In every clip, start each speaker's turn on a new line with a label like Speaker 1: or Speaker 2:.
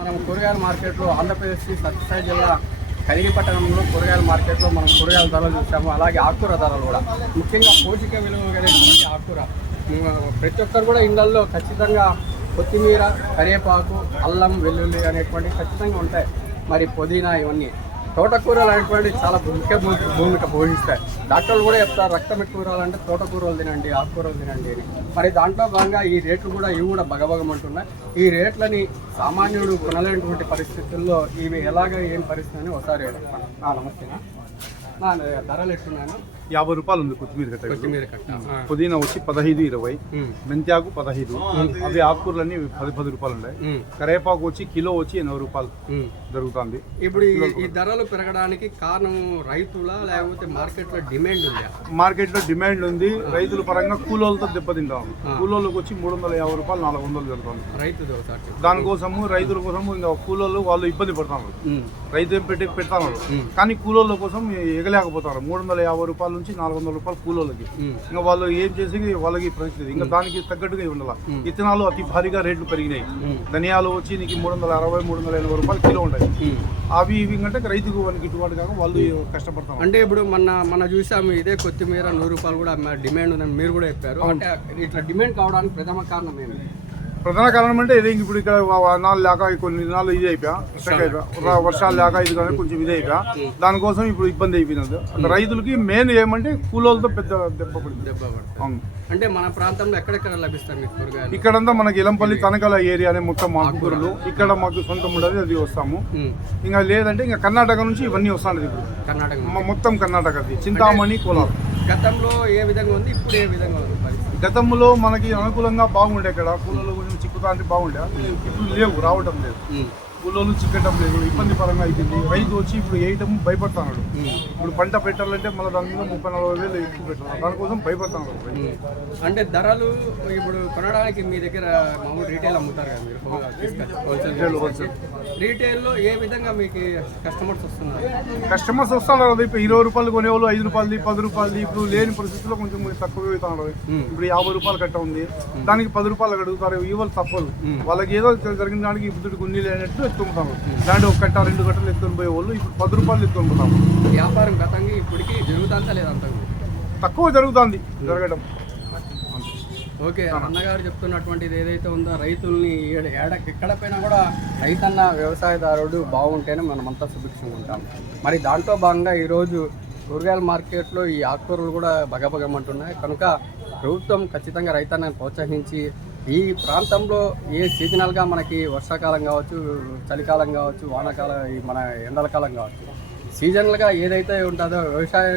Speaker 1: మనం కూరగాయల మార్కెట్లో ఆంధ్రప్రదేశ్ సత్యసాయి జిల్లా కలిగి పట్టణంలో కూరగాయల మార్కెట్లో మనం కూరగాయల ధరలు చూసాము. అలాగే ఆకుకూర ధరలు కూడా. ముఖ్యంగా పోషక విలువ కలిగినటువంటి ఆకుకూర. ప్రతి ఒక్కరు కూడా ఇళ్ళలో ఖచ్చితంగా కొత్తిమీర కరివేపాకు అల్లం వెల్లుల్లి అనేటువంటి ఖచ్చితంగా ఉంటాయి. మరి పుదీనా ఇవన్నీ. తోటకూరలు అనేటువంటి చాలా ముఖ్య భూమిక పోషిస్తాయి. డాక్టర్లు కూడా చెప్తారు రక్తం ఎక్కువరాలంటే తోటకూరలు తినండి ఆకుకూరలు తినండి అని. మరి దాంట్లో భాగంగా ఈ రేట్లు కూడా ఇవి కూడా బగబగమంటున్నాయి ఈ రేట్లని సామాన్యుడు కొనలేనటువంటి పరిస్థితుల్లో ఇవి ఎలాగ ఏం పరిస్థితి అని ఒకసారి నా నమస్తే. నా ధరలు ఎట్టున్నాను
Speaker 2: యాభై రూపాయలు ఉంది కొత్తిమీర కట్ట. పుదీనా వచ్చి పదహైదు ఇరవై మెంతాకు పదహైదు. అవి ఆకుకూరలన్నీ పది పది రూపాయలు ఉన్నాయి. కరేపాకు వచ్చి కిలో వచ్చి ఎనభై రూపాయలు. జరుగుతుంది.
Speaker 1: ఇప్పుడు ఈ- ధరలు పెరగడానికి కారణం రైతుల లేకపోతే మార్కెట్లో డిమాండ్ ఉందా?
Speaker 2: మార్కెట్లో డిమాండ్ ఉంది. రైతుల పరంగా కూలోళ్ళతో దెబ్బతింటాం. కూలోళ్ళకి వచ్చి మూడు వందల యాభై రూపాయలు నాలుగు వందలు జరుగుతుంది.
Speaker 1: రైతు.
Speaker 2: దానికోసము రైతుల కోసం ఇంకా కూలోళ్ళు వాళ్ళు ఇబ్బంది పడుతున్నారు రైతు పెట్టి పెడతారు?
Speaker 1: ఉమ్.
Speaker 2: కానీ కూలోళ్ళ కోసం ఎగలేకపోతారు. మూడు వందల యాభై రూపాయల నుంచి నాలుగు వందల రూపాయలు కూలోళ్ళకి. ఇంకా వాళ్ళు ఏం చేసి వాళ్ళకి పరిస్థితి. ఇంకా దానికి తగ్గట్టుగా ఉండాలి విత్తనాలు అతి భారీగా రేట్లు పెరిగినాయి. ధనియాలు వచ్చి నీకు మూడు వందల అరవై మూడు వందల ఎనభై రూపాయలు కిలో ఉంటాయి. అవి ఇవి కంటే రైతుకు వాళ్ళకి గిట్టుబాటు కాక వాళ్ళు కష్టపడతారు.
Speaker 1: అంటే ఇప్పుడు మన మన చూసాము ఇదే కొత్తిమీర నూరు రూపాయలు కూడా డిమాండ్ ఉందని మీరు కూడా చెప్పారు. అంటే ఇట్లా డిమాండ్ కావడానికి ప్రథమ కారణం ఏమి
Speaker 2: ప్రధాన కారణం అంటే ఇది ఇప్పుడు ఇక్కడ నాలుగు లేక కొన్ని నాలుగు ఇది అయిపోయా వర్షాలు లేక ఇది కానీ కొంచెం ఇది అయిపోయా. దానికోసం ఇప్పుడు ఇబ్బంది అయిపోయినది. అంటే రైతులకి మెయిన్ ఏమంటే కూలోళ్ళతో పెద్ద దెబ్బ పడింది. అవును.
Speaker 1: అంటే మన ప్రాంతంలో ఎక్కడెక్కడ లభిస్తాయి
Speaker 2: ఇక్కడంతా మనకి ఇలంపల్లి తనకల ఏరియానే మొత్తం ఆకుకూరలు ఇక్కడ మాకు సొంతం ఉండదు అది వస్తాము.
Speaker 1: ఉమ్,
Speaker 2: ఇంకా లేదంటే ఇంకా కర్ణాటక నుంచి ఇవన్నీ వస్తాయి ఇప్పుడు.
Speaker 1: కర్ణాటక
Speaker 2: మొత్తం కర్ణాటకది చింతామణి కోలార్.
Speaker 1: గతంలో ఏ విధంగా ఉంది? ఇప్పుడు ఏ విధంగా ఉంది
Speaker 2: గతంలో మనకి అనుకూలంగా బాగుండే ఇక్కడ. చిక్కుతా అంటే బాగుండే? ఇప్పుడు లేవు రావటం లేదు. కూలర్లు చిక్కటం లేదు. ఇబ్బంది పరంగా అయిపోయింది. రైతు వచ్చి ఇప్పుడు వేయటం భయపడుతున్నాడు. ఇప్పుడు పంట పెట్టాలంటే మళ్ళీ దాని మీద ముప్పై నలభై వేలు ఎక్కువ పెట్టాలి. దానికోసం భయపడుతున్నాడు.
Speaker 1: అంటే ధరలు ఇప్పుడు కొనడానికి మీ దగ్గర మామూలు రీటైల్ అమ్ముతారు కదా మీరు? Wholesale
Speaker 2: wholesale.
Speaker 1: రీటైల్లో ఏ విధంగా మీకు కస్టమర్స్ వస్తున్నారు
Speaker 2: కస్టమర్స్ వస్తున్నారు కదా ఇప్పుడు ఇరవై రూపాయలు కొనేవాళ్ళు ఐదు రూపాయలది పది రూపాయలది ఇప్పుడు లేని పరిస్థితుల్లో కొంచెం తక్కువ అవుతున్నారు. ఇప్పుడు యాభై రూపాయలు కట్ట ఉంది. దానికి పది రూపాయలు అడుగుతారు ఇవ్వాలి తప్పదు.
Speaker 1: వాళ్ళకి
Speaker 2: ఏదో జరిగిన దానికి ఇప్పుడు గుండీ లేనట్టు ఎత్తుకుంటారు దాంట్లో ఒక కట్ట రెండు కట్టలు ఎత్తుకొని పోయే వాళ్ళు ఇప్పుడు పది రూపాయలు ఎత్తుకొని పోతాము
Speaker 1: వ్యాపారం గతంగా ఇప్పటికీ జరుగుతుందా లేదంతా
Speaker 2: తక్కువ జరుగుతుంది జరగడం.
Speaker 1: ఓకే అన్నగారు చెప్తున్నటువంటిది ఏదైతే ఉందో రైతుల్ని ఏడ- పైన కూడా రైతన్న వ్యవసాయదారుడు బాగుంటేనే మనమంతా సుభిక్షంగా ఉంటాం. మరి దాంట్లో భాగంగా ఈరోజు కూరగాయల మార్కెట్లో ఈ ఆకుకూరలు కూడా బగబగమంటున్నాయి. కనుక ప్రభుత్వం ఖచ్చితంగా రైతన్నని ప్రోత్సహించి ఈ ప్రాంతంలో ఏ సీజనల్గా మనకి వర్షాకాలం కావచ్చు చలికాలం కావచ్చు వానాకాలం ఈ మన ఎండల కాలం కావచ్చు సీజనల్గా ఏదైతే ఉంటుందో వ్యవసాయ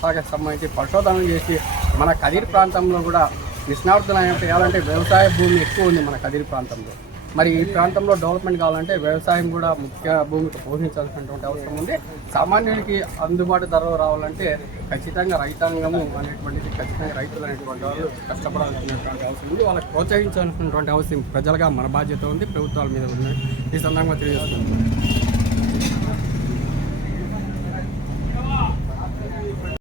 Speaker 1: శాఖకు సంబంధించి పరిశోధనలు చేసి మన కదిరి ప్రాంతంలో కూడా నిష్ణార్థులు చేయాలంటే వ్యవసాయ భూమి ఎక్కువ ఉంది మన కదిరి ప్రాంతంలో. మరి ఈ ప్రాంతంలో డెవలప్మెంట్ కావాలంటే వ్యవసాయం కూడా ముఖ్య భూమికి పోషించాల్సినటువంటి అవసరం ఉంది. సామాన్యుడికి అందుబాటు ధరలు రావాలంటే ఖచ్చితంగా రైతాంగము అనేటువంటిది ఖచ్చితంగా రైతులు అనేటువంటి వాళ్ళు కష్టపడాల్సినటువంటి అవసరం ఉంది. వాళ్ళకి ప్రోత్సహించాల్సినటువంటి అవసరం ప్రజలుగా మన బాధ్యత ఉంది. ప్రభుత్వాల మీద ఉంది ఈ సందర్భంగా తెలియజేస్తున్నాం.